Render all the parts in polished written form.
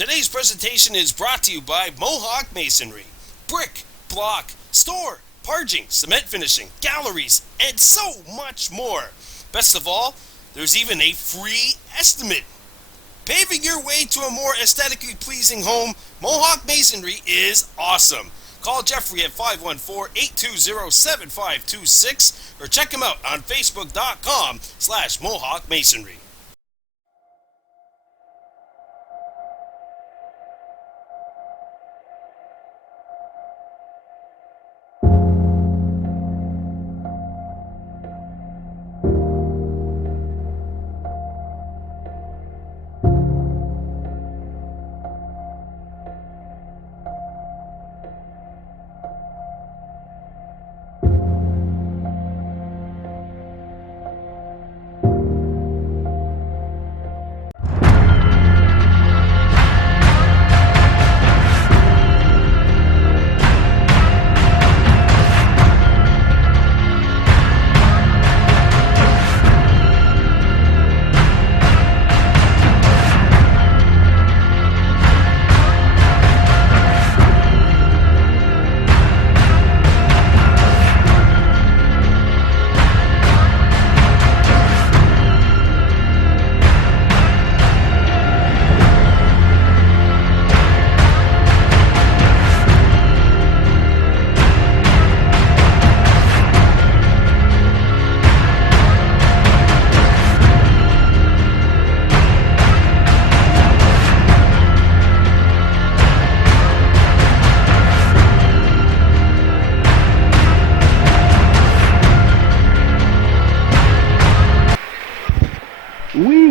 Today's presentation is brought to you by Mohawk Masonry. Brick, block, store, parging, cement finishing, galleries, and so much more. Best of all, there's even a free estimate. Paving your way to a more aesthetically pleasing home, Mohawk Masonry is awesome. Call Jeffrey at 514-820-7526 or check him out on Facebook.com/Mohawk Masonry.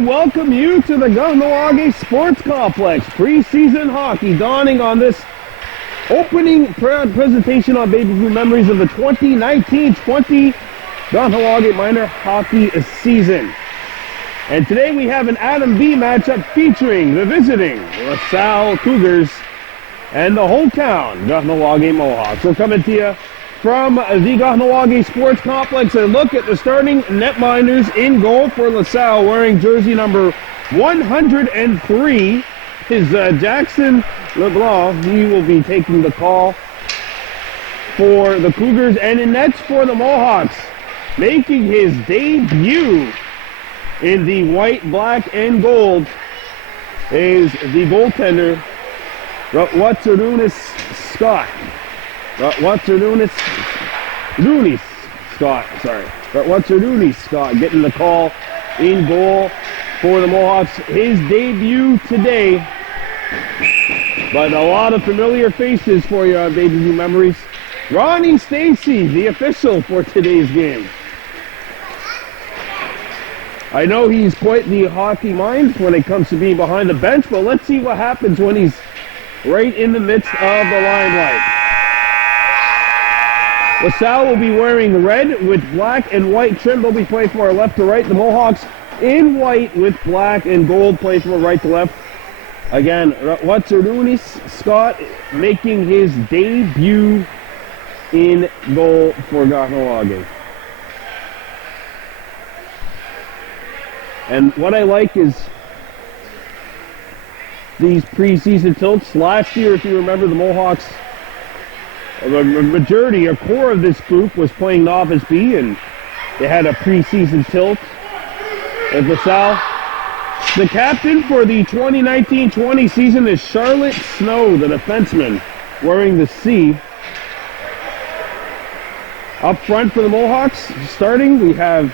Welcome you to the Kahnawake Sports Complex. Preseason hockey dawning on this opening presentation on Baby Blue memories of the 2019-20 Kahnawake minor hockey season. And today we have an Adam B matchup featuring the visiting Lasalle Cougars and the hometown Kahnawake Mohawks. We're coming to you from the Kahnawake Sports Complex, and look at the starting netminders. In goal for LaSalle, wearing jersey number 103, is Jackson LeBlanc. He will be taking the call for the Cougars, and in nets for the Mohawks, making his debut in the white, black, and gold, is the goaltender, Rooney Scott. Rooney Scott getting the call in goal for the Mohawks. His debut today, but a lot of familiar faces for you on Baby Blue Memories. Ronnie Stacy, the official for today's game. I know he's quite the hockey mind when it comes to being behind the bench, but let's see what happens when he's right in the midst of the limelight. LaSalle will be wearing red with black and white trim. They'll be playing from our left to right. The Mohawks in white with black and gold, playing from right to left. Again, Rooney Scott making his debut in goal for Kahnawake. And what I like is these preseason tilts. Last year, if you remember, the Mohawks, the majority, a core of this group was playing Novice B, and they had a preseason tilt at LaSalle. The captain for the 2019-20 season is Charlotte Snow, the defenseman, wearing the C. Up front for the Mohawks, starting, we have,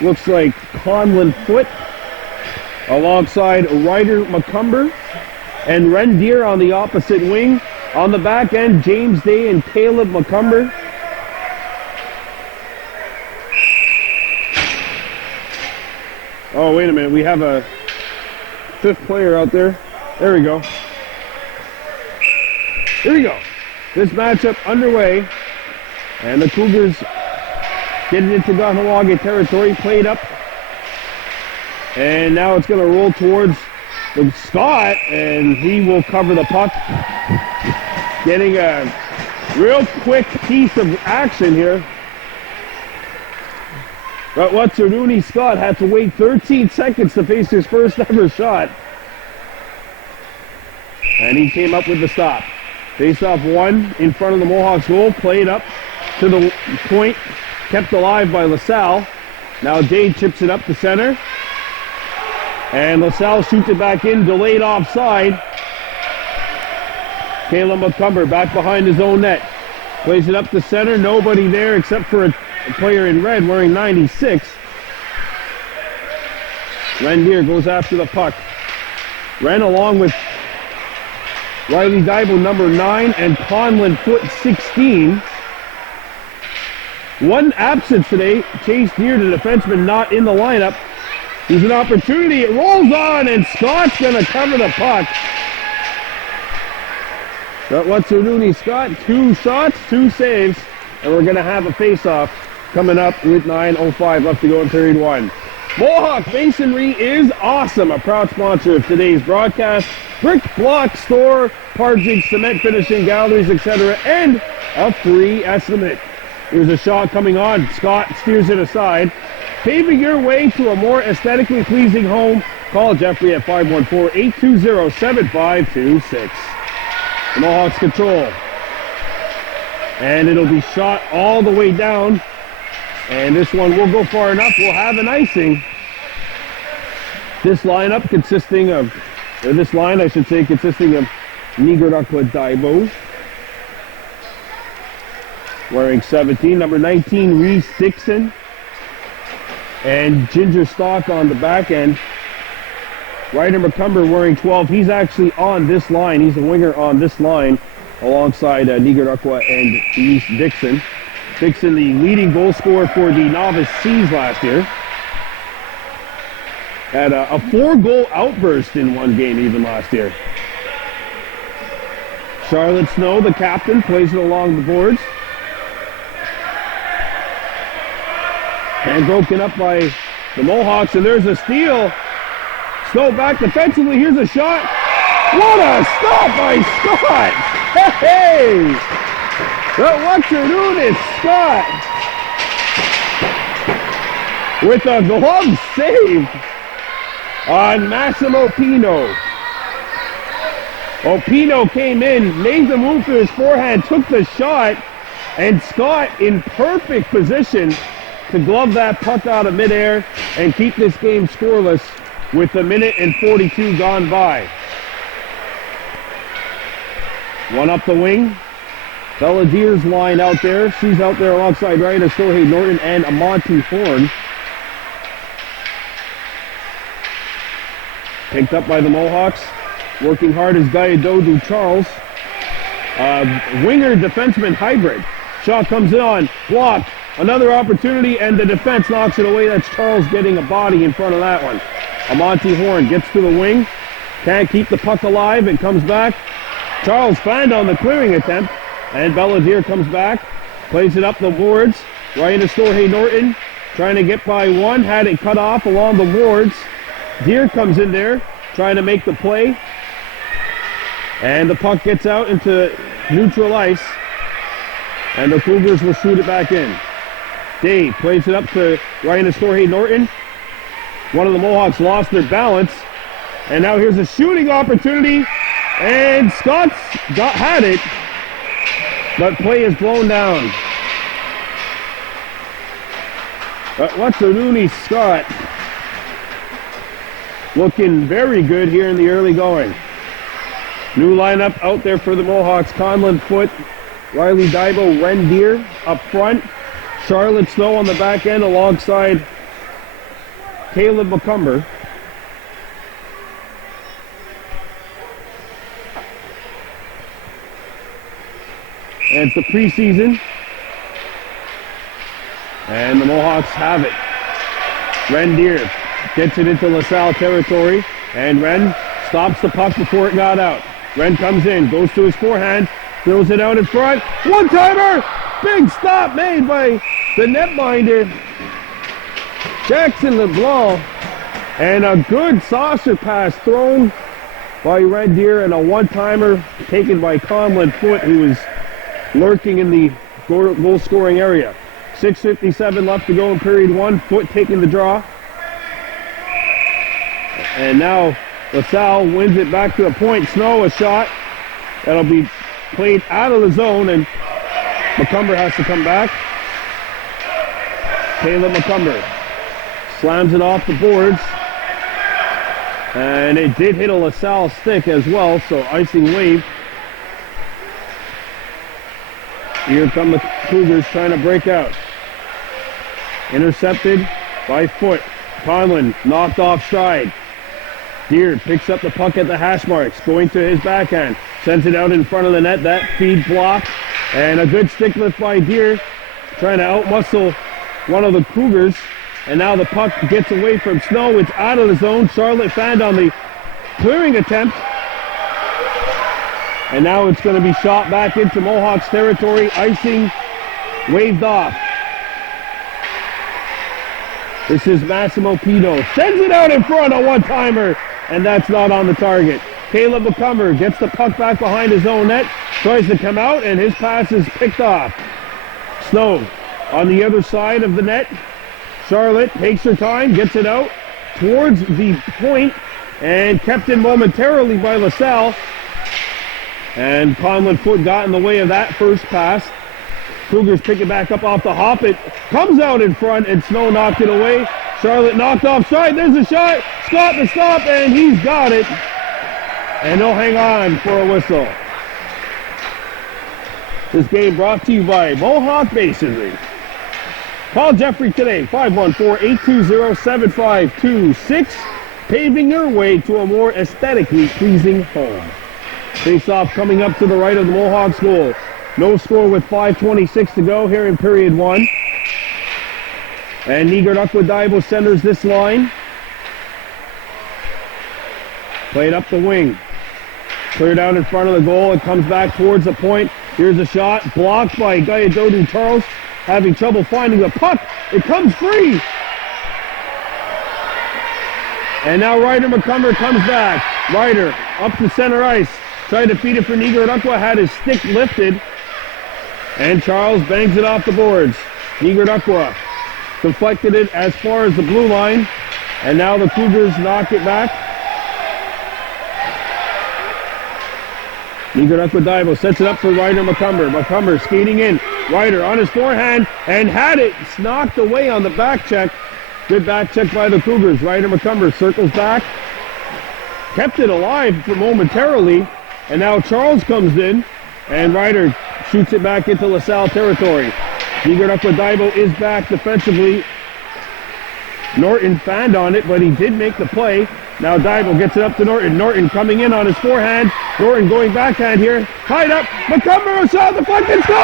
looks like Conlon Foote, alongside Ryder McCumber, and Rendier on the opposite wing. On the back end, James Day and Caleb McCumber. Oh, wait a minute. We have a fifth player out there. There we go. Here we go. This matchup underway. And the Cougars getting into Kahnawake territory, played up. And now it's going to roll towards Scott, and he will cover the puck. Getting a real quick piece of action here. But Rooney Scott had to wait 13 seconds to face his first ever shot. And he came up with the stop. Face-off one in front of the Mohawks goal, played up to the point, kept alive by Lasalle. Now Dade chips it up to center. And Lasalle shoots it back in, delayed offside. Caleb McCumber back behind his own net. Plays it up to center, nobody there except for a player in red wearing 96. Rendier goes after the puck. Ren along with Riley Dibo, number 9, and Conlon Foot, 16. One absence today. Chase Deer, the defenseman, not in the lineup. Here's an opportunity. It rolls on, and Scott's going to cover the puck. But what's Rooney Scott? 2 shots, 2 saves, and we're going to have a face-off coming up with 9:05 left to go in period 1. Mohawk Masonry is awesome. A proud sponsor of today's broadcast. Brick, block, store, parging, cement finishing, galleries, etc. And a free estimate. Here's a shot coming on. Scott steers it aside. Paving your way to a more aesthetically pleasing home. Call Jeffrey at 514-820-7526. The Mohawks control. And it'll be shot all the way down. And this one will go far enough. We'll have an icing. This lineup consisting of, or this line I should say, consisting of Nigarakwa Daibo, wearing 17, number 19 Reese Dixon, and Ginger Stock on the back end. Ryder McCumber wearing 12. He's actually on this line. He's a winger on this line alongside Nigarakwa and Reese Dixon. Dixon, the leading goal scorer for the Novice Seas last year. Had a 4-goal outburst in one game even last year. Charlotte Snow, the captain, plays it along the boards. And broken up by the Mohawks, and there's a steal. Snow back defensively, here's a shot. What a stop by Scott! Hey! What you're doing is Scott with a glove save on Massimo Pino. Pino came in, made the move to his forehand, took the shot, and Scott in perfect position to glove that puck out of midair and keep this game scoreless with a minute and 42 gone by. One up the wing. Belladier's line out there. She's out there alongside Ryan Stohey Norton and Amonte Horn. Picked up by the Mohawks. Working hard is Gayadodu Charles. Winger defenseman hybrid. Shot comes in on, blocked. Another opportunity, and the defense knocks it away. That's Charles getting a body in front of that one. Amonte Horn gets to the wing. Can't keep the puck alive. It comes back. Charles found on the clearing attempt. And Belladier comes back. Plays it up the boards. Ryan Stohey Norton trying to get by one. Had it cut off along the boards. Deer comes in there trying to make the play. And the puck gets out into neutral ice. And the Cougars will shoot it back in. Dave plays it up to Ryan Stohey Norton. One of the Mohawks lost their balance. And now here's a shooting opportunity. And Scott's had it. But play is blown down. But what's the Rooney Scott looking very good here in the early going. New lineup out there for the Mohawks. Conlon Foot, Riley Dibo, Rendier up front. Charlotte Snow on the back end alongside Caleb McCumber. And it's the preseason. And the Mohawks have it. Rendier gets it into LaSalle territory. And Ren stops the puck before it got out. Ren comes in, goes to his forehand, throws it out in front. One-timer! Big stop made by the netminder, Jackson LeBlanc. And a good saucer pass thrown by Rendier, and a one-timer taken by Conlon Foot, who is lurking in the goal-scoring area. 6:57 left to go in period one. Foot taking the draw. And now LaSalle wins it back to the point. Snow, a shot. That'll be played out of the zone, and McCumber has to come back. Caleb McCumber slams it off the boards. And it did hit a LaSalle stick as well, so icing wave. Here come the Cougars trying to break out. Intercepted by Foot. Conlon knocked off stride. Deere picks up the puck at the hash marks, going to his backhand. Sends it out in front of the net. That feed blocked. And a good stick lift by Deere, trying to outmuscle one of the Cougars. And now the puck gets away from Snow. It's out of the zone. Charlotte found on the clearing attempt. And now it's going to be shot back into Mohawks territory. Icing waved off. This is Massimo Pino. Sends it out in front, a one-timer. And that's not on the target. Caleb McCumber gets the puck back behind his own net. Tries to come out, and his pass is picked off. Snow on the other side of the net. Charlotte takes her time, gets it out towards the point, and kept in momentarily by LaSalle. And Conlon Foot got in the way of that first pass. Cougars pick it back up off the hop. It comes out in front, and Snow knocked it away. Charlotte knocked off stride. There's a shot. Scott the stop, and he's got it. And they'll hang on for a whistle. This game brought to you by Mohawk Masonry. Call Jeffrey today, 514-820-7526, paving your way to a more aesthetically pleasing home. Face-off coming up to the right of the Mohawks goal. No score with 5:26 to go here in period one. And Nigard Aquadaibo centers this line. Played up the wing. Cleared out in front of the goal. It comes back towards the point. Here's a shot. Blocked by Gayadodu Charles. Having trouble finding the puck. It comes free. And now Ryder McCumber comes back. Ryder up to center ice. Tried to feed it for Nigard Aqua. Had his stick lifted. And Charles bangs it off the boards. Nigard Aqua deflected it as far as the blue line. And now the Cougars knock it back. Nigard Aquadaibo sets it up for Ryder McCumber. McCumber skating in. Ryder on his forehand and had it knocked away on the back check. Good back check by the Cougars. Ryder McCumber circles back. Kept it alive for momentarily. And now Charles comes in. And Ryder shoots it back into LaSalle territory. Nigard Aquadaibo is back defensively. Norton fanned on it, but he did make the play. Now Daibo gets it up to Norton. Norton coming in on his forehand. Norton going backhand here. Tied up. McCumber, a shot, deflected, score!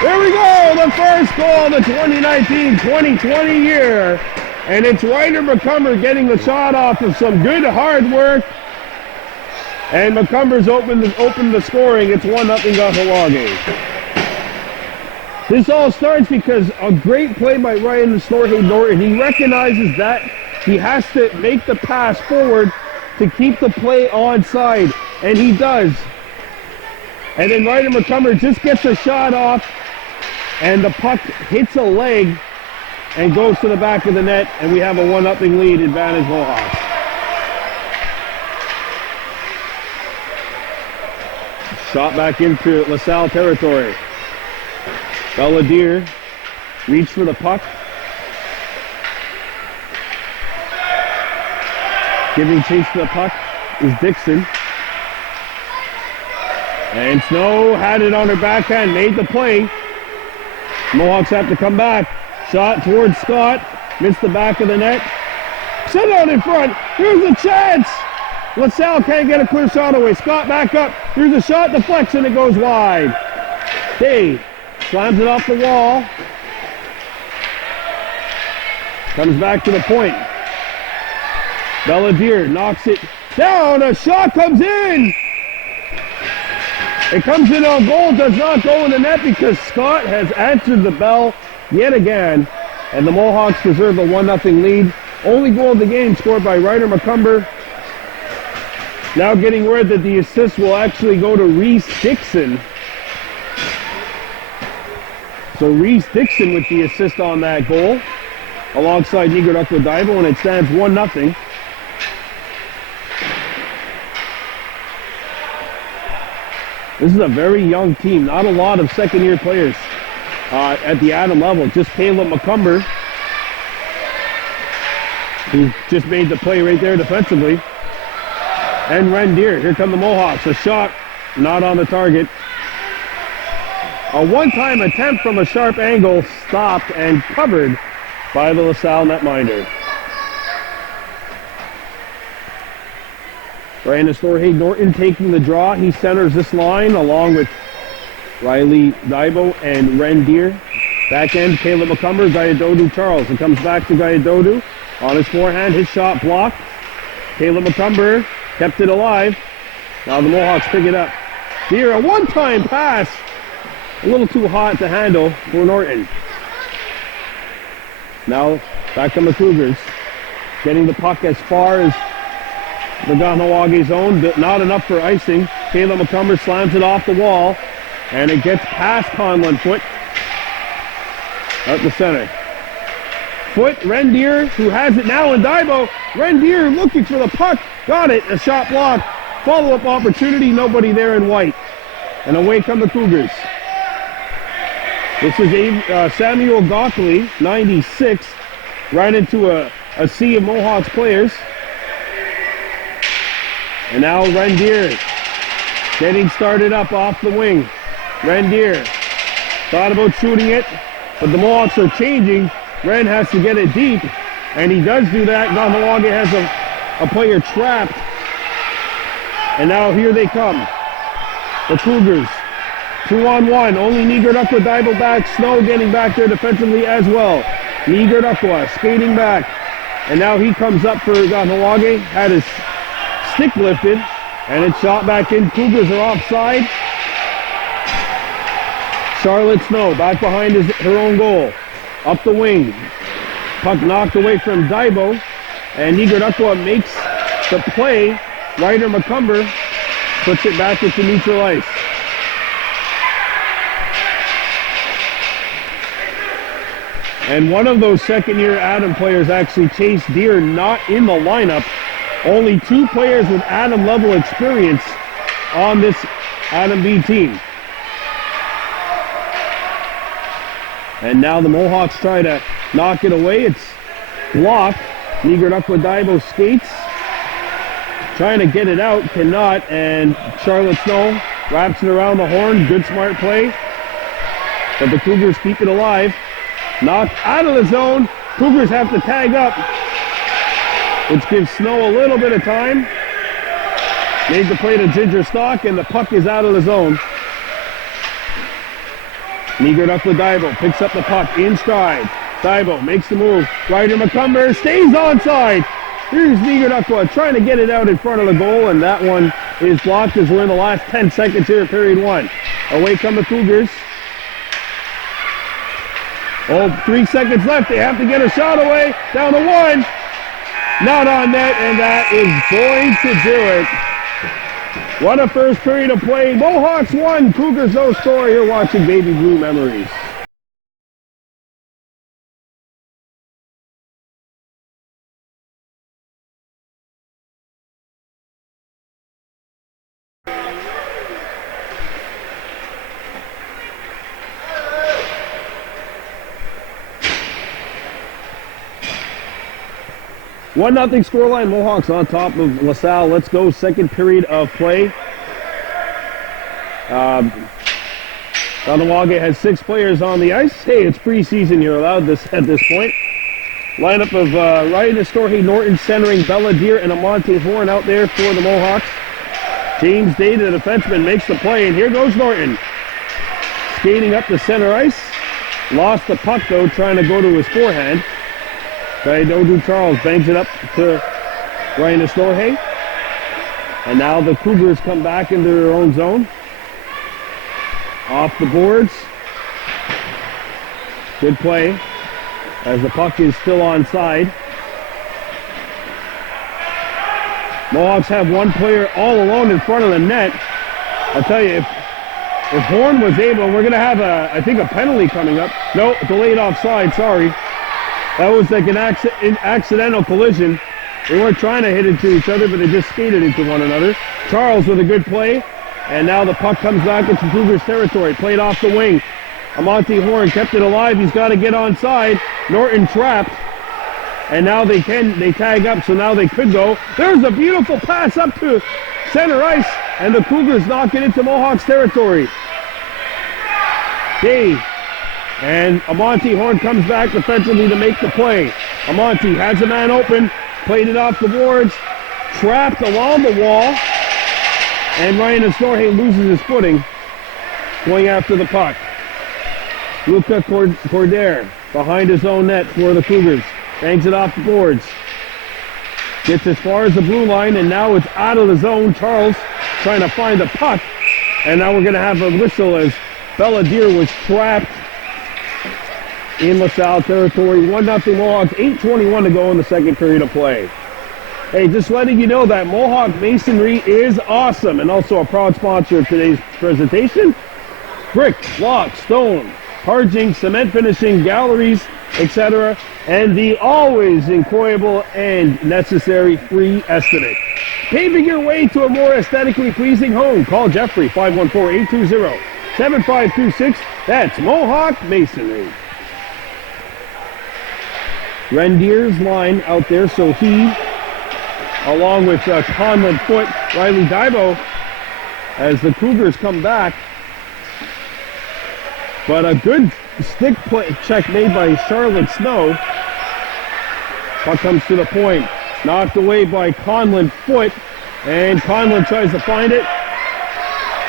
There we go. The first goal of the 2019-2020 year. And it's Ryder McCumber getting the shot off of some good hard work. And McCumber's opened the scoring. It's 1-0 Kahnawake. This all starts because a great play by Ryan Snorhay Norton. He recognizes that he has to make the pass forward to keep the play onside, and he does. And then Ryder McCumber just gets a shot off, and the puck hits a leg and goes to the back of the net, and we have a 1-0 lead, advantage Mohawks. Shot back into LaSalle territory. Belladier reached for the puck. Giving chase to the puck is Dixon. And Snow had it on her backhand, made the play. Mohawks have to come back. Shot towards Scott. Missed the back of the net. Sent out in front. Here's a chance. LaSalle can't get a clear shot away. Scott back up. Here's a shot. Deflects and it goes wide. Day slams it off the wall. Comes back to the point. Belladier knocks it down. A shot comes in. It comes in on goal. Does not go in the net because Scott has answered the bell yet again. And the Mohawks deserve a 1-0 lead. Only goal of the game scored by Ryder McCumber. Now getting word that the assist will actually go to Reese Dixon. So Reese Dixon with the assist on that goal, alongside Nigard Aquadaibo, and it stands 1-0. This is a very young team. Not a lot of second-year players at the Adam level. Just Caleb McCumber, who just made the play right there defensively. And Rendier. Here come the Mohawks. A shot not on the target. A one-time attempt from a sharp angle stopped and covered by the Lasalle netminder. Brandon Storhay Norton taking the draw. He centers this line along with Riley Daibo and Rendier. Back end, Caleb McCumber, Gayadodu Charles. It comes back to Gayadodu. On his forehand, his shot blocked. Caleb McCumber kept it alive. Now the Mohawks pick it up. Deer, a one-time pass. A little too hot to handle for Norton. Now back on the Cougars. Getting the puck as far as the Kahnawake zone. Not enough for icing. Caleb McCumber slams it off the wall. And it gets past Conlon Foot. Out the center. Foot, Rendier, who has it now in Daibo. Rendier looking for the puck. Got it. A shot blocked. Follow-up opportunity. Nobody there in white. And away come the Cougars. This is Samuel Gockley, 96. Right into a sea of Mohawks players. And now Rendier getting started up off the wing. Rendier thought about shooting it, but the Mohawks are changing. Ren has to get it deep, and he does do that. Kahnawake has a player trapped. And now here they come. The Cougars, 2-on-1. Only Nigardukwa Daibo back. Snow getting back there defensively as well. Nigardukwa skating back. And now he comes up for Kahnawake. Had his stick lifted, and it's shot back in. Cougars are offside. Charlotte Snow back behind her own goal. Up the wing. Puck knocked away from Daibo. And Nigardukwa makes the play. Ryder McCumber puts it back into neutral ice. And one of those second-year Adam players actually Chase Deer, not in the lineup. Only two players with Adam level experience on this Adam B team. And now the Mohawks try to knock it away. It's blocked. Nigardukwa Daibo skates. Trying to get it out, cannot, and Charlotte Snow wraps it around the horn. Good smart play. But the Cougars keep it alive. Knocked out of the zone. Cougars have to tag up, which gives Snow a little bit of time. Made the play to Ginger Stock, and the puck is out of the zone. Nigardukwa Daibo picks up the puck in stride. Daibo makes the move. Ryder McCumber stays onside. Here's Nigardukwa trying to get it out in front of the goal, and that one is blocked as we're in the last 10 seconds here, period one. Away come the Cougars. Oh, 3 seconds left. They have to get a shot away. Down to one. Not on net, and that is going to do it. What a first period of play. Mohawks 1, Cougars no score. You're watching Baby Blue Memories. One nothing scoreline. Mohawks on top of LaSalle. Let's go. Second period of play. Kahnawake has 6 players on the ice. Hey, it's preseason. You're allowed this at this point. Lineup of Ryan Estorhe, Norton centering, Bella Deer, and Amante Horn out there for the Mohawks. James Day, the defenseman, makes the play, and here goes Norton. Skating up the center ice. Lost the puck, though, trying to go to his forehand. Gayadodu Charles bangs it up to Ryan Estorhe. And now the Cougars come back into their own zone. Off the boards. Good play as the puck is still onside. Mohawks have one player all alone in front of the net. I'll tell you, if Horn was able, we're going to have I think a penalty coming up. No, delayed offside, sorry. That was like an accidental collision. They weren't trying to hit into each other, but they just skated into one another. Charles with a good play. And now the puck comes back into Cougars territory. Played off the wing. Amonte Horn kept it alive. He's got to get onside. Norton trapped. And now they tag up, so now they could go. There's a beautiful pass up to center ice. And the Cougars knock it into Mohawks territory. Dave. And Amonte Horn comes back defensively to make the play. Amonte has a man open. Played it off the boards. Trapped along the wall. And Ryan Estorje loses his footing going after the puck. Luca Corder behind his own net for the Cougars. Bangs it off the boards. Gets as far as the blue line, and now it's out of the zone. Charles trying to find the puck. And now we're going to have a whistle as Belladier was trapped in LaSalle territory. 1-0 Mohawks, 8:21 to go in the second period of play. Hey, just letting you know that Mohawk Masonry is awesome and also a proud sponsor of today's presentation. Brick, block, stone, hardening, cement finishing, galleries, etc. And the always incroyable and necessary free estimate. Paving your way to a more aesthetically pleasing home. Call Jeffrey, 514-820-7526. That's Mohawk Masonry. Rendier's line out there, so he, along with Conlon Foote, Riley Dibo, as the Cougars come back. But a good stick play check made by Charlotte Snow. Puck comes to the point. Knocked away by Conlon Foote. And Conlon tries to find it.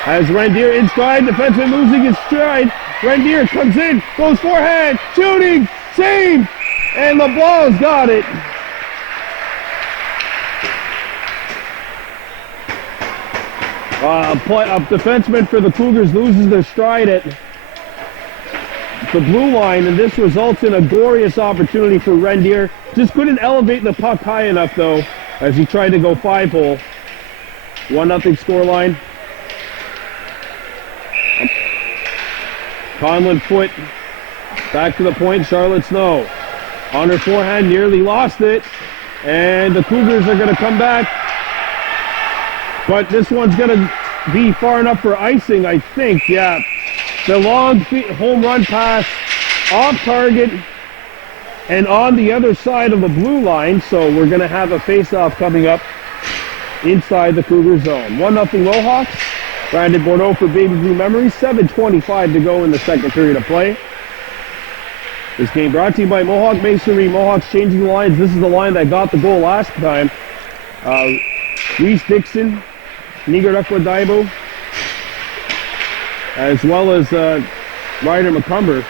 As Rendier in stride, defenseman losing his stride. Rendier comes in, goes forehand, shooting, save! And LeBlanc's got it. A defenseman for the Cougars loses their stride at the blue line, and this results in a glorious opportunity for Rendier. Just couldn't elevate the puck high enough, though, as he tried to go 5-hole. 1-0 scoreline. Conlon Foote back to the point. Charlotte Snow on her forehand, nearly lost it. And the Cougars are going to come back. But this one's going to be far enough for icing, I think. Yeah. The long home run pass off target and on the other side of the blue line. So we're going to have a face-off coming up inside the Cougar zone. 1-0 Mohawks. Brandon Bordeaux for Baby Blue Memories. 7:25 to go in the second period of play. This game brought to you by Mohawk Masonry. Mohawks changing the lines. This is the line that got the goal last time. Reese Dixon, Nigarakwa Daibo, as well as Ryder McCumber.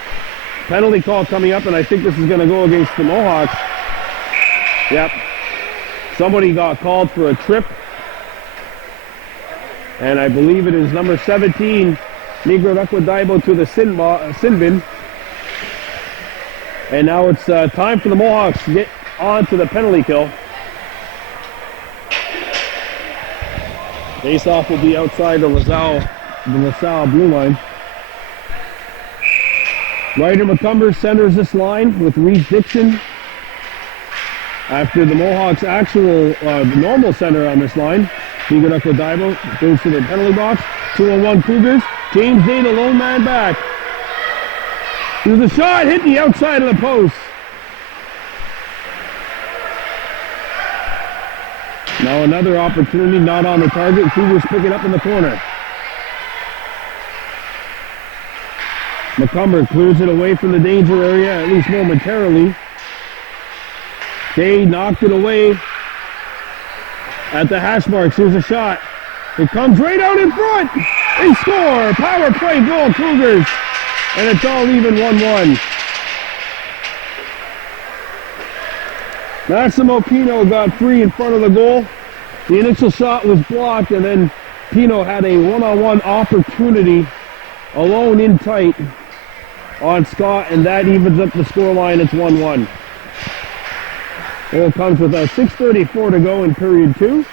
Penalty call coming up, and I think this is going to go against the Mohawks. Yep. Somebody got called for a trip. And I believe it is number 17, Nigarakwa Daibo, to the sin bin. And now it's time for the Mohawks to get on to the penalty kill. Face-off will be outside the LaSalle blue line. Ryder McCumber centers this line with Reese Dixon. After the Mohawks' actual normal center on this line, Nigarakwa Daibo goes to the penalty box. 2-on-1 Cougars. James Day, the lone man back. There's a shot, hit the outside of the post. Now another opportunity, not on the target. Cougars pick it up in the corner. McCumber clears it away from the danger area, at least momentarily. Day knocked it away at the hash marks. Here's a shot. It comes right out in front. They score. Power play goal, Cougars. And it's all even 1-1. Massimo Pino got free in front of the goal. The initial shot was blocked, and then Pino had a one-on-one opportunity alone in tight on Scott, and that evens up the scoreline. It's 1-1. Goal comes with 6:34 to go in period 2.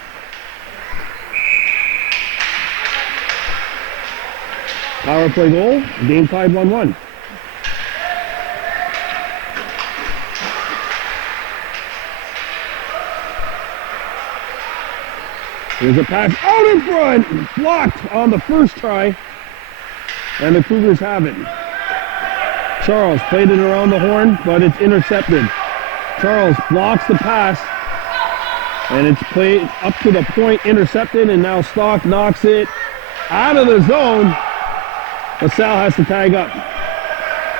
Power play goal, game tied 1-1. Here's a pass out in front, blocked on the first try, and the Cougars have it. Charles played it around the horn, but it's intercepted. Charles blocks the pass, and it's played up to the point, intercepted, and now Stock knocks it out of the zone. Lasalle has to tag up.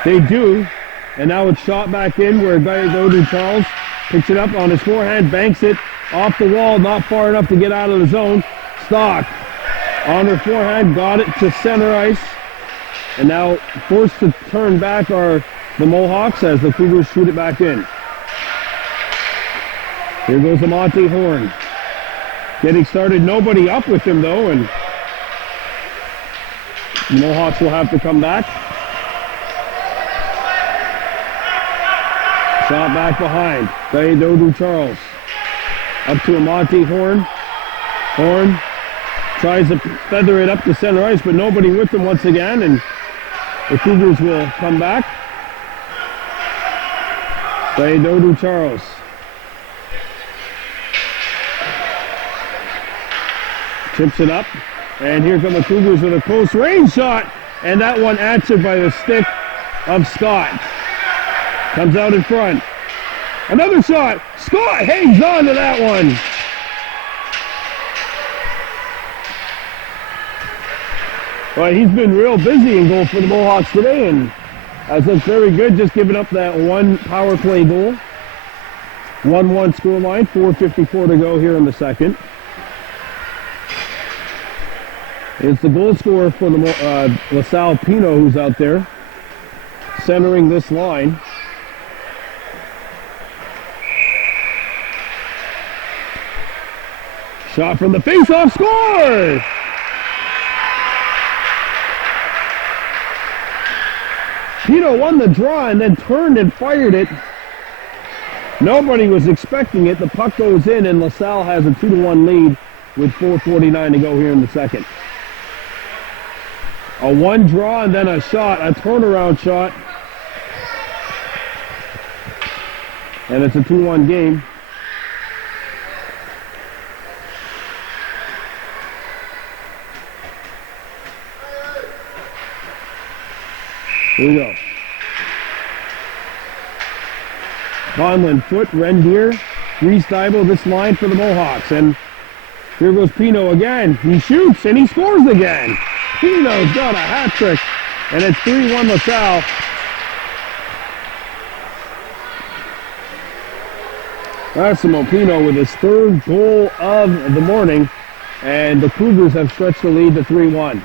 They do, and now it's shot back in where Charles picks it up on his forehand, banks it off the wall, not far enough to get out of the zone. Stock on her forehand, got it to center ice, and now forced to turn back are the Mohawks as the Cougars shoot it back in. Here goes Amante Horn. Getting started, nobody up with him though, and the Mohawks will have to come back. Shot back behind. Dodu Charles. Up to Amante Horn. Horn tries to feather it up to center ice, but nobody with him once again, and the Cougars will come back. Dodu Charles. Tips it up, and here come the Cougars with a close range shot, and that one answered by the stick of Scott. Comes out in front. Another shot. Scott hangs on to that one. Well, he's been real busy in goal for the Mohawks today, and that's looked very good, just giving up that one power play goal. 1-1 scoreline, 4:54 to go here in the second. It's the goal scorer for the Lasalle Pino who's out there, centering this line. Shot from the face-off, score! Pino won the draw and then turned and fired it. Nobody was expecting it. The puck goes in, and LaSalle has a 2-1 lead with 4:49 to go here in the second. A one draw and then a shot, a turnaround shot. And it's a 2-1 game. Here we go. Conlon, Foot, Rendier, Reese Daibo, this line for the Mohawks. And here goes Pino again. He shoots and he scores again. Pino's got a hat trick. And it's 3-1 LaSalle. Massimo Pino with his third goal of the morning. And the Cougars have stretched the lead to 3-1.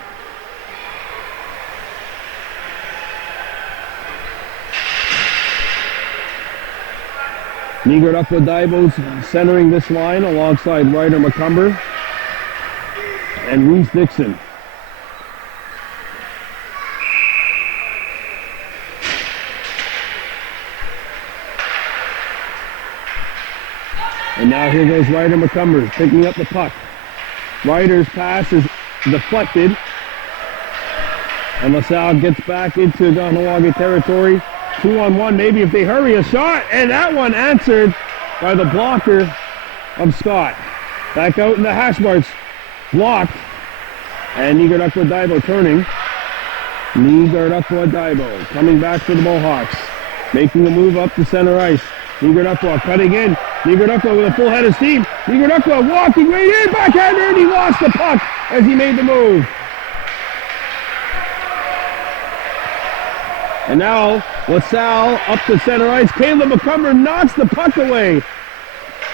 Nigert up with Daibo's centering this line alongside Ryder McCumber and Reese Dixon. And now here goes Ryder McCumber picking up the puck. Ryder's pass is deflected. And LaSalle gets back into Kahnawake territory. 2-on-1, maybe if they hurry, a shot, and that one answered by the blocker of Scott. Back out in the hash marks, blocked, and Nigarukwa Daibo turning. Nigarukwa Daibo coming back for the Mohawks, making a move up to center ice. Nigarukwa cutting in, Nigarukwa with a full head of steam. Nigarukwa walking right in, backhander, and he lost the puck as he made the move. And now, LaSalle up to center ice. Caleb McCumber knocks the puck away.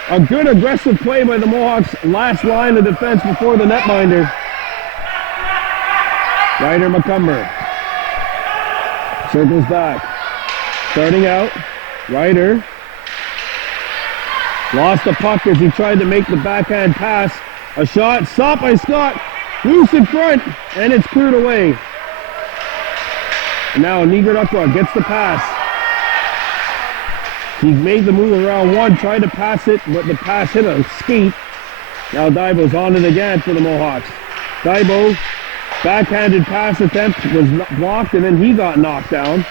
A good aggressive play by the Mohawks' last line of defense before the netminder. Ryder McCumber circles back. Starting out, Ryder lost the puck as he tried to make the backhand pass. A shot, stopped by Scott, loose in front, and it's cleared away. Now Nigarukwa gets the pass. He made the move around one, tried to pass it, but the pass hit a skate. Now Daibo's on it again for the Mohawks. Daibo, backhanded pass attempt was blocked, and then he got knocked down.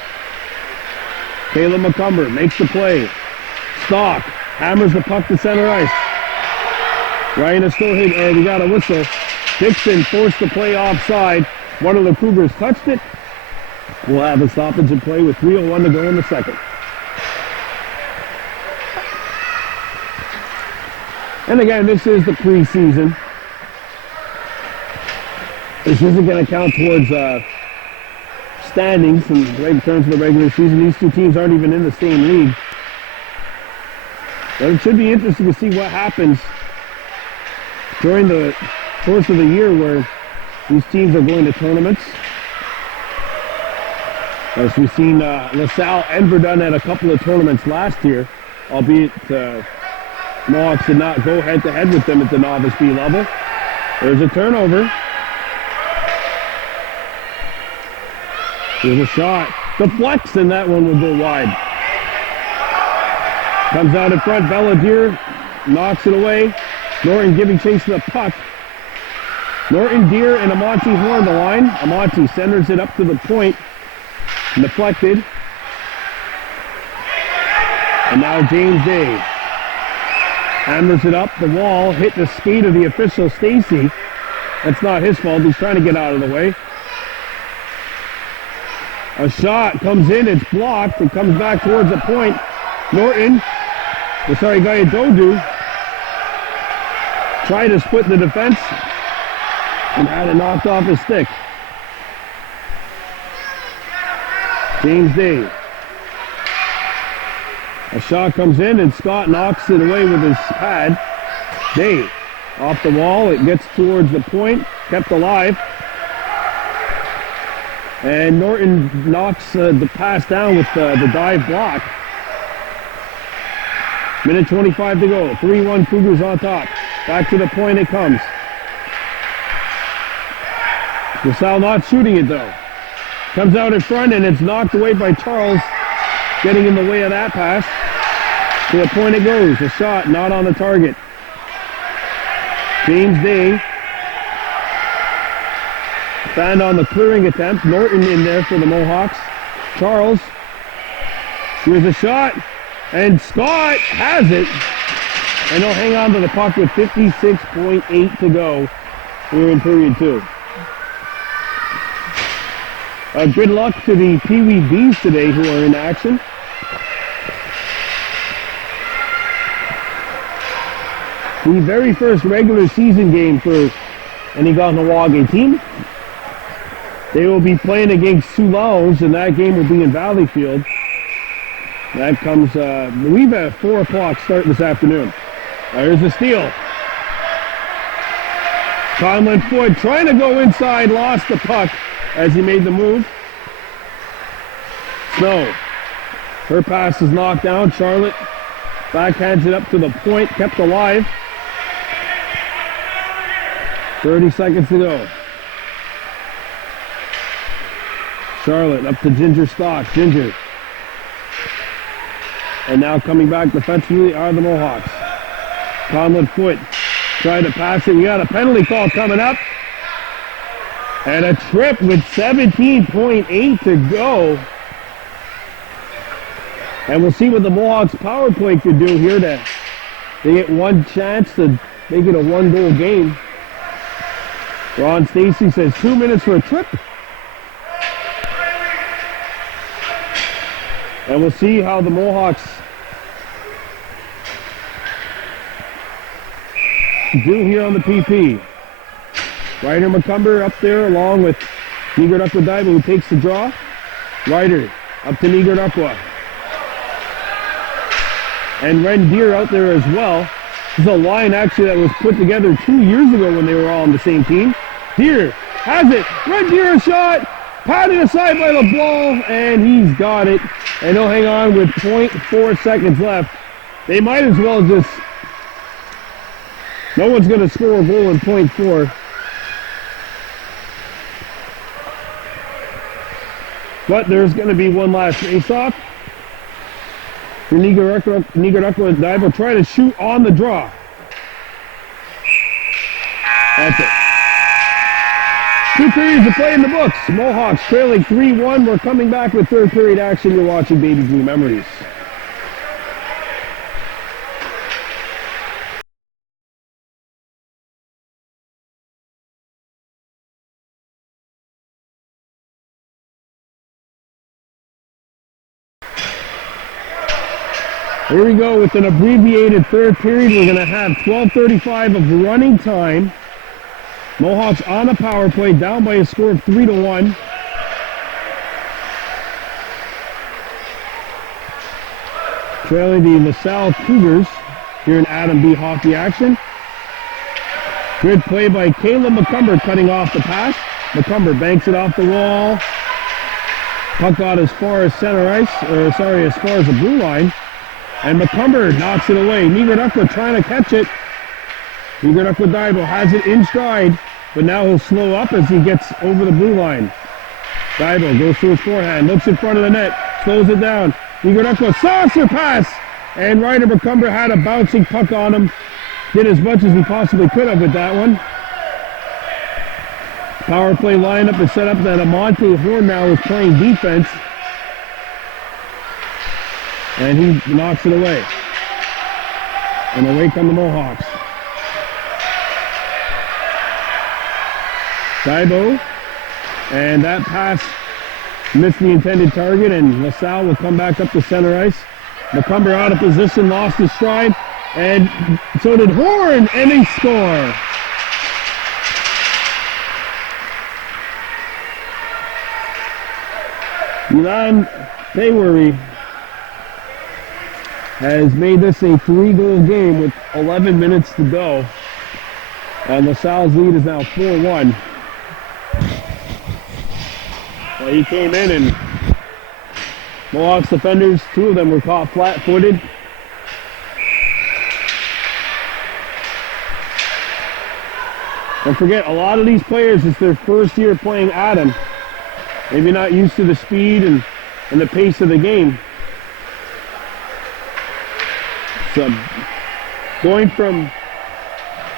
Caleb McCumber makes the play. Stock hammers the puck to center ice. Ryan is still hit, and we got a whistle. Dixon forced the play offside. One of the Cougars touched it. We'll have a stoppage in play with 3:01 to go in the second. And again, this is the preseason. This isn't going to count towards standings in terms of the regular season. These two teams aren't even in the same league. But it should be interesting to see what happens during the course of the year where these teams are going to tournaments. As we've seen LaSalle and Verdun at a couple of tournaments last year, albeit Mohawks did not go head-to-head with them at the novice B level. There's a turnover. There's a shot. Deflects, and that one will go wide. Comes out in front. Belladier knocks it away. Norton giving chase to the puck. Norton, Deer, and Amonte Horn the line. Amonte centers it up to the point. Deflected. And now James Day hammers it up the wall. Hit the skate of the official, Stacy. That's not his fault. He's trying to get out of the way. A shot comes in. It's blocked. It comes back towards the point. Norton. Dodu tried to split the defense and had it knocked off his stick. James Day. A shot comes in and Scott knocks it away with his pad. Day off the wall. It gets towards the point. Kept alive. And Norton knocks the pass down with the dive block. Minute 25 to go. 3-1 Cougars on top. Back to the point it comes. LaSalle not shooting it though. Comes out in front and it's knocked away by Charles. Getting in the way of that pass. To the point it goes. The shot not on the target. James Day. Found on the clearing attempt. Norton in there for the Mohawks. Charles. Here's a shot. And Scott has it. And he'll hang on to the puck with 56.8 to go here in period 2. Good luck to the Pee Wee Bees today who are in action. The very first regular season game for any Kahnawake team. They will be playing against Soulage, and that game will be in Valleyfield. That comes, I believe, at 4 o'clock start this afternoon. There's the steal. Conlon Ford trying to go inside, lost the puck as he made the move. Snow. Her pass is knocked down. Charlotte backhands it up to the point, kept alive. 30 seconds to go. Charlotte up to Ginger Stock. Ginger. And now coming back defensively are the Mohawks. Conlon Foot trying to pass it. We got a penalty call coming up. And a trip with 17.8 to go. And we'll see what the Mohawks power play could do here. They get one chance to make it a 1-goal game. Ron Stacy says 2 minutes for a trip. And we'll see how the Mohawks do here on the PP. Ryder McCumber up there along with Nigard Aqua who takes the draw. Ryder up to Nigard Aqua. And Ren Deer out there as well. This is a line actually that was put together 2 years ago when they were all on the same team. Deer has it. Ren Deer a shot. Patted aside by LeBlanc, and he's got it. And he'll hang on with 0.4 seconds left. They might as well just... No one's going to score a goal in 0.4. But there's going to be one last face-off. Nigard and Dive try to shoot on the draw. That's it. 2 periods of play in the books. Mohawks trailing 3-1. We're coming back with third period action. You're watching Baby Blue Memories. Here we go with an abbreviated third period. We're going to have 12:35 of running time. Mohawks on a power play, down by a score of 3-1. Trailing the Lasalle Cougars here in Adam B hockey action. Good play by Caleb McCumber cutting off the pass. McCumber banks it off the wall. Puck got as far as center ice, as far as the blue line. And McCumber knocks it away. Nigradukwa trying to catch it. Nigradukwa Daibo has it in stride, but now he'll slow up as he gets over the blue line. Daibo goes to his forehand, looks in front of the net, slows it down. Nigradukwa saucer pass, and Ryder McCumber had a bouncing puck on him. Did as much as he possibly could have with that one. Power play lineup is set up that Amonte Horn now is playing defense. And he knocks it away. And away come the Mohawks. Daibo. And that pass missed the intended target, and LaSalle will come back up to center ice. McCumber out of position, lost his stride, and so did Horn, and they score. Milan Paywari has made this a 3-goal game with 11 minutes to go. And LaSalle's lead is now 4-1. Well, he came in and Mohawks defenders, 2 of them were caught flat-footed. Don't forget, a lot of these players, it's their first year playing Adam. Maybe not used to the speed and the pace of the game. So going from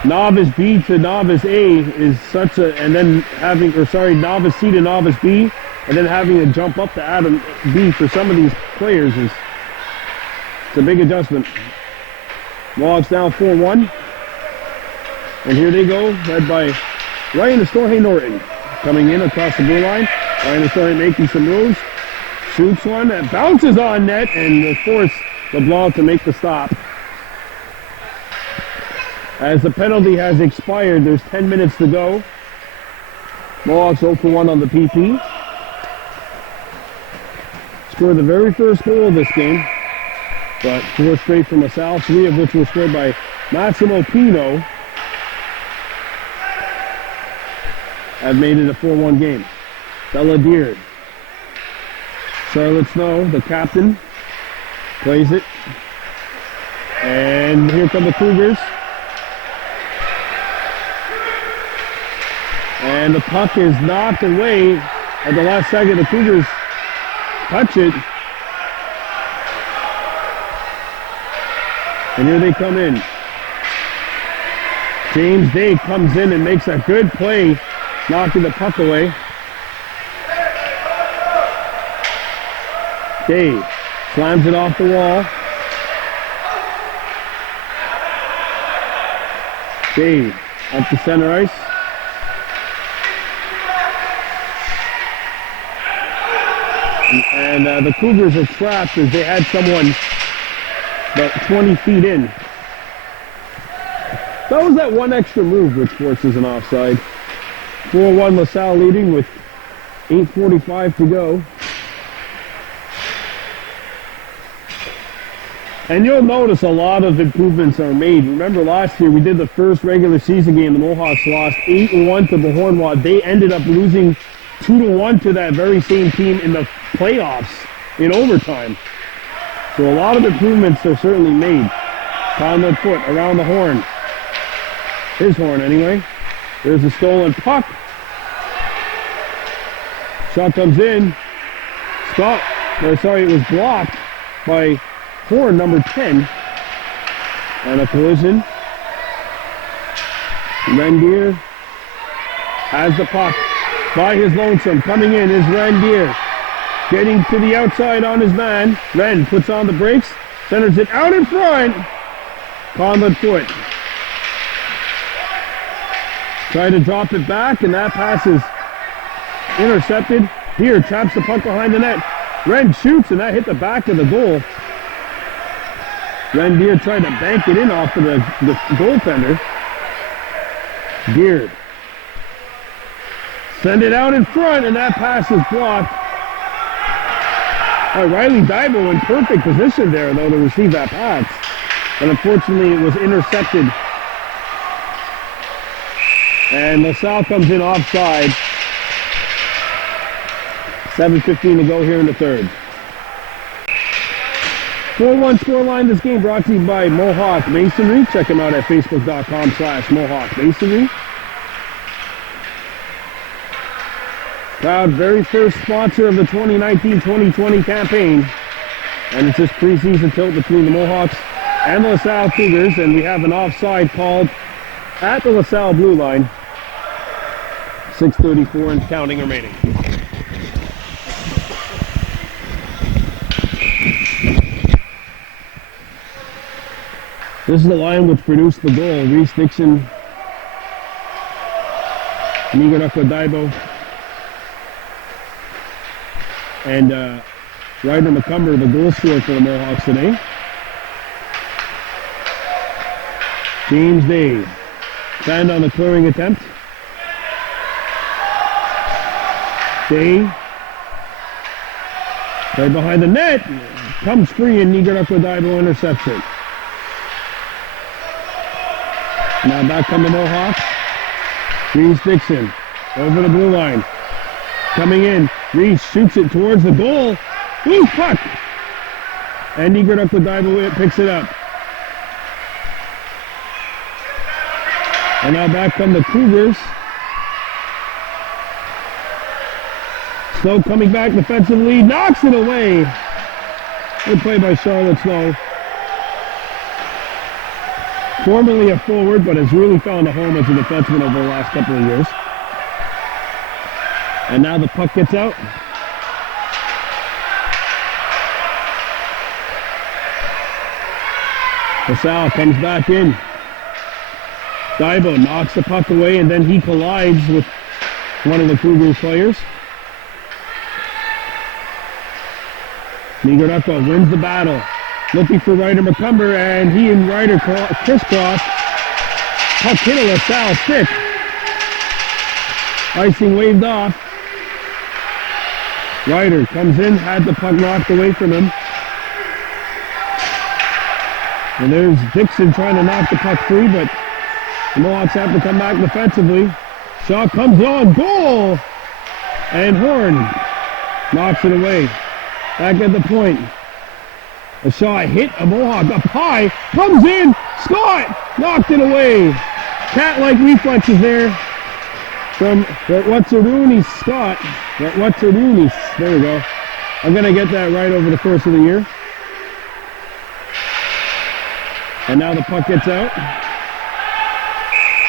novice B to novice A is such a, and then having, or sorry, novice C to novice B, and then having to jump up to Adam B for some of these players is, it's a big adjustment. Mohawks down 4-1. And here they go, led by Ryan Estorje Norton. Coming in across the blue line. Ryan Estorje making some moves. Shoots one that bounces on net and will force LeBlanc to make the stop. As the penalty has expired, there's 10 minutes to go. Mohawks 0-1 on the PP. Scored the very first goal of this game, but 4 straight from LaSalle, 3 of which were scored by Massimo Pino. Have made it a 4-1 game. Bella Deer. Charlotte Snow, the captain, plays it. And here come the Cougars. And the puck is knocked away at the last second. The Cougars touch it. And here they come in. James Day comes in and makes a good play, knocking the puck away. Day slams it off the wall. Day up to center ice. And the Cougars are trapped as they had someone about 20 feet in. That was that one extra move which forces an offside. 4-1 LaSalle leading with 8:45 to go. And you'll notice a lot of improvements are made. Remember last year we did the first regular season game. The Mohawks lost 8-1 to the Hornwad. They ended up losing 2-1 to that very same team in the playoffs in overtime. So a lot of improvements are certainly made. Conrad foot around the horn. His horn anyway. There's a stolen puck. Shot comes in. It was blocked by Horn number 10. And a collision. Rendier has the puck by his lonesome. Coming in is Rendier. Getting to the outside on his man. Ren puts on the brakes. Centers it out in front. Conrad foot. Trying to drop it back, and that pass is intercepted. Here, traps the puck behind the net. Ren shoots, and that hit the back of the goal. Rendier tried to bank it in off of the goaltender. Geared. Send it out in front, and that pass is blocked. Riley Daibo in perfect position there, though, to receive that pass. But unfortunately, it was intercepted. And LaSalle comes in offside. 7:15 to go here in the third. 4-1 scoreline. This game brought to you by Mohawk Masonry. Check them out at facebook.com/Mohawk Masonry. Proud very first sponsor of the 2019-2020 campaign. And it's this preseason tilt between the Mohawks and the LaSalle Cougars. And we have an offside called at the LaSalle blue line. 6:34 and counting remaining. This is the line which produced the goal. Reese Dixon, Nigarako Daibo, and Ryder McCumber, the goal scorer for the Mohawks today. James Day, stand on the clearing attempt. Day, right behind the net, comes free and Nigarako Daibo intercepts it. Now back come the Mohawks. Reese Dixon over the blue line. Coming in. Reese shoots it towards the goal. Ooh, puck! And Nigarako Daibo picks it up. And now back come the Cougars. Snow coming back defensively. Knocks it away. Good play by Charlotte Snow. Formerly a forward, but has really found a home as a defenseman over the last couple of years. And now the puck gets out. LaSalle comes back in. Daibo knocks the puck away, and then he collides with one of the Cougars players. Nigarako wins the battle. Looking for Ryder McCumber, and he and Ryder crisscross. Puck hit a LaSalle stick. Icing waved off. Ryder comes in, had the puck knocked away from him. And there's Dixon trying to knock the puck free, but the Mohawks have to come back defensively. Shaw comes on, goal! And Horn knocks it away. Back at the point. A shot hit a Mohawk up high, comes in, Scott knocked it away. Cat-like reflexes there from Watsaruni Scott. Watsaruni, there we go. I'm gonna get that right over the course of the year. And now the puck gets out.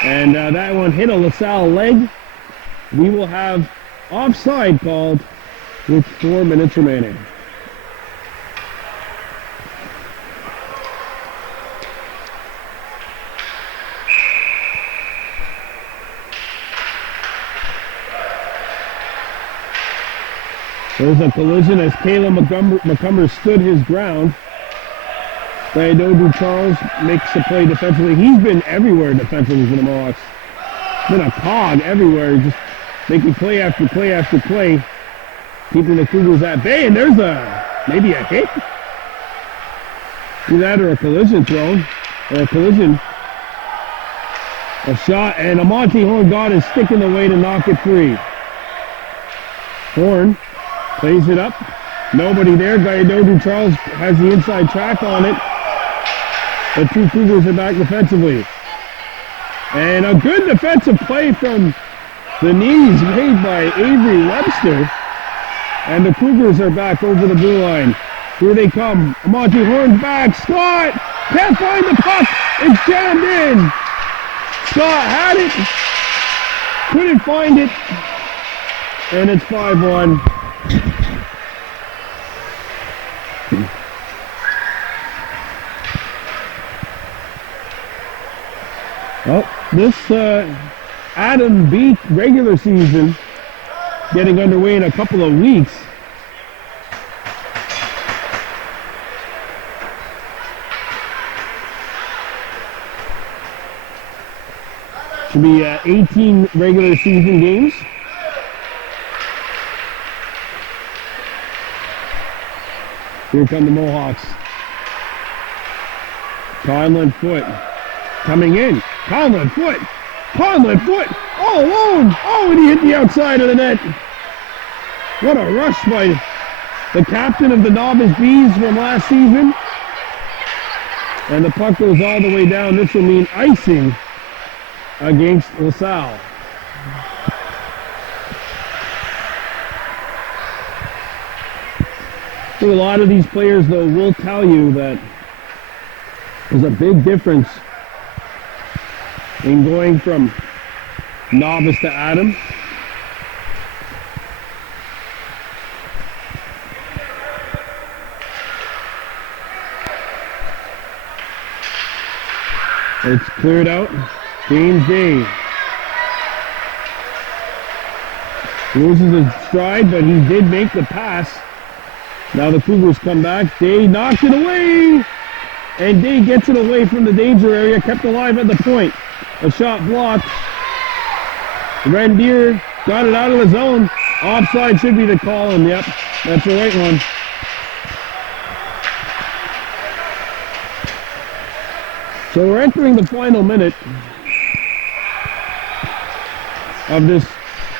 And that one hit a LaSalle leg. We will have offside called with 4 minutes remaining. There's a collision as Caleb McCumber stood his ground. Diadodu Charles makes the play defensively. He's been everywhere defensively for the Mohawks. Been a cog everywhere, just making play after play after play, keeping the Cougars at bay. And there's maybe a hit. Either that or a collision thrown, or a collision. A shot, and Amonte Horn got his stick in the way to knock it free. Horn plays it up. Nobody there. Diadodu Charles has the inside track on it. The two Cougars are back defensively. And a good defensive play from the knees made by Avery Webster. And the Cougars are back over the blue line. Here they come. Amonte Horn back. Scott can't find the puck. It's jammed in. Scott had it. Couldn't find it. And it's 5-1. Well, this Adam Beat regular season getting underway in a couple of weeks. Should be 18 regular season games. Here come the Mohawks. Conlon Foot coming in. Conlon Foot all alone. Oh, and he hit the outside of the net. What a rush by the captain of the Novice Bees from last season. And the puck goes all the way down. This will mean icing against LaSalle. I think a lot of these players, though, will tell you that there's a big difference in going from novice to Adam. It's cleared out. James Day loses his stride, but he did make the pass. Now the Cougars come back. Day knocks it away, and Day gets it away from the danger area, kept alive at the point. A shot blocked. Rendier got it out of the zone. Offside should be the call, and yep, that's the right one. So we're entering the final minute of this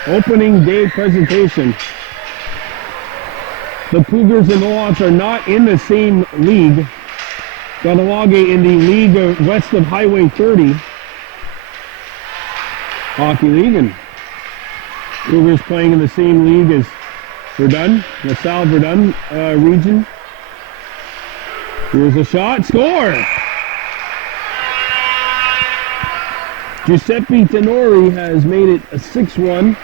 opening day presentation. The Cougars and Mohawks are not in the same league. Kahnawake in the league west of Highway 30 Hockey League, and Cougars playing in the same league as Verdun, LaSalle Verdun region. Here's a shot, score! Giuseppe Tenori has made it a 6-1.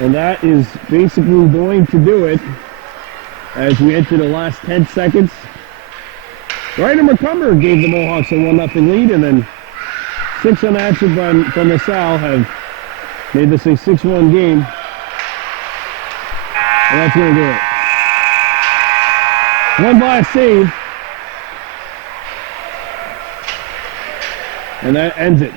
And that is basically going to do it as we enter the last 10 seconds. Ryder McCumber gave the Mohawks a 1-0 lead, and then 6 unanswered from LaSalle have made this a 6-1 game. And that's going to do it. One last save. And that ends it.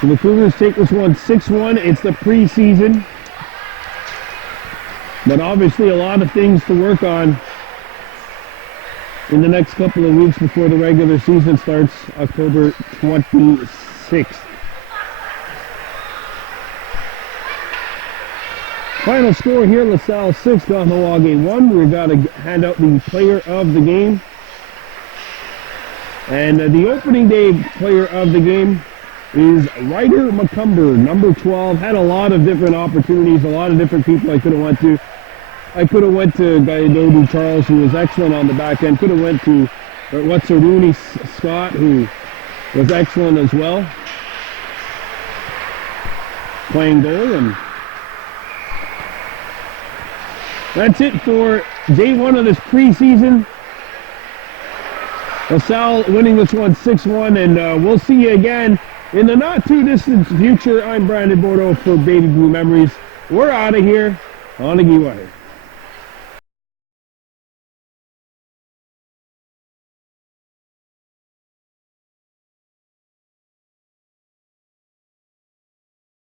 So the Cougars take this one 6-1. It's the preseason. But obviously a lot of things to work on in the next couple of weeks before the regular season starts October 26th. Final score here, LaSalle 6, Kahnawake 1. We've got to hand out the player of the game. And the opening day player of the game is Ryder McCumber, number 12. Had a lot of different opportunities, a lot of different people I could have went to. I could have went to Gaiadodu Charles, who was excellent on the back end. Could have went to Watsaruni Scott, who was excellent as well, playing goal. And that's it for day one of this preseason. LaSalle winning this one 6-1, and we'll see you again in the not too distant future. I'm Brandon Bordeaux for Baby Blue Memories. We're out of here. On a Giwai.